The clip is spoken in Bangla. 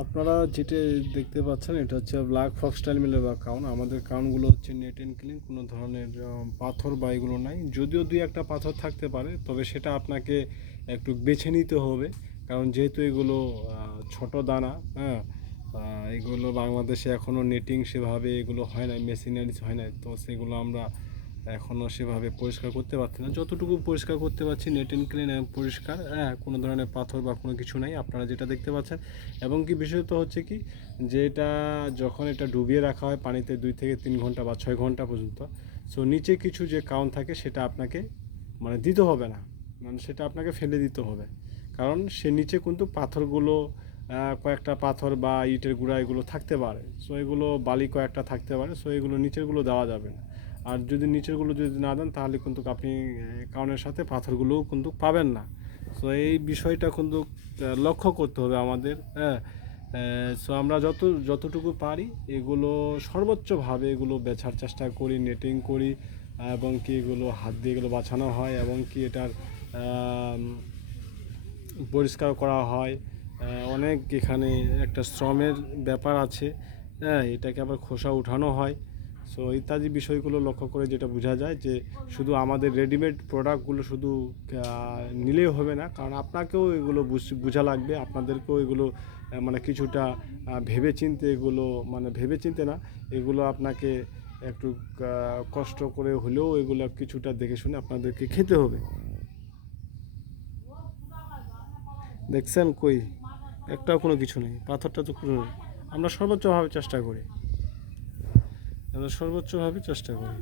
আপনারা যেটা দেখতে পাচ্ছেন, এটা হচ্ছে ব্ল্যাক ফক্স স্টাইল মিলের বা কাউন আমাদের কাউনগুলো হচ্ছে নেট অ্যান্ড ক্লিন কোনো ধরনের পাথর বা এগুলো নাই। যদিও দুই একটা পাথর থাকতে পারে, তবে সেটা আপনাকে একটু বেছে নিতে হবে। কারণ যেহেতু এগুলো ছোট দানা হ্যাঁ এগুলো বাংলাদেশে এখনও নেটিং সেভাবে এগুলো হয় না মেশিনারিজ হয় না তো সেগুলো আমরা এখনও সেভাবে পরিষ্কার করতে পারছি না। যতটুকু পরিষ্কার করতে পারছি নেট অ্যান্ড ক্লিন পরিষ্কার হ্যাঁ কোনো ধরনের পাথর বা কোনো কিছু নাই, আপনারা যেটা দেখতে পাচ্ছেন। এবং কি বিষয় তো হচ্ছে কি যে এটা যখন এটা ডুবিয়ে রাখা হয় পানিতে দুই থেকে তিন ঘণ্টা বা ছয় ঘণ্টা পর্যন্ত সো নিচে কিছু যে কাউন থাকে সেটা আপনাকে মানে দিতে হবে না। মানে সেটা আপনাকে ফেলে দিতে হবে। কারণ সে নিচে কিন্তু পাথরগুলো কয়েকটা পাথর বা ইটের গুঁড়া এগুলো থাকতে পারে। সো এগুলো বালি কয়েকটা থাকতে পারে সো এগুলো নিচেরগুলো দেওয়া যাবে না। আর যদি নিচেরগুলো যদি না দেন, তাহলে কিন্তু আপনি কাউনের সাথে পাথরগুলোও কিন্তু পাবেন না। সো এই বিষয়টা কিন্তু লক্ষ্য করতে হবে আমাদের হ্যাঁ? সো আমরা যত, যতটুকু পারি, এগুলো সর্বোচ্চভাবে এগুলো বেছার চেষ্টা করি নেটিং করি, এবং কি এগুলো হাত দিয়ে এগুলো বাছানো হয়, এবং কি এটার পরিষ্কার করা হয়। অনেক এখানে একটা শ্রমের ব্যাপার আছে হ্যাঁ? এটাকে আবার খোসা উঠানো হয়। সো ইত্যাদি বিষয়গুলো লক্ষ্য করে যেটা বোঝা যায় যে শুধু আমাদের রেডিমেড প্রোডাক্টগুলো শুধু নিলেই হবে না। কারণ আপনাকেও এগুলো বুঝ- লাগবে। আপনাদেরকেও এগুলো মানে কিছুটা ভেবে চিনতে এগুলো মানে ভেবে চিনতে না, এগুলো আপনাকে একটু কষ্ট করে হলেও এগুলো কিছুটা দেখে শুনে আপনাদেরকে খেতে হবে। দেখছেন কই? একটাও কোনো কিছু নেই। পাথরটা তো আমরা সর্বোচ্চভাবে চেষ্টা করি। আমরা সর্বোচ্চভাবে চেষ্টা করি।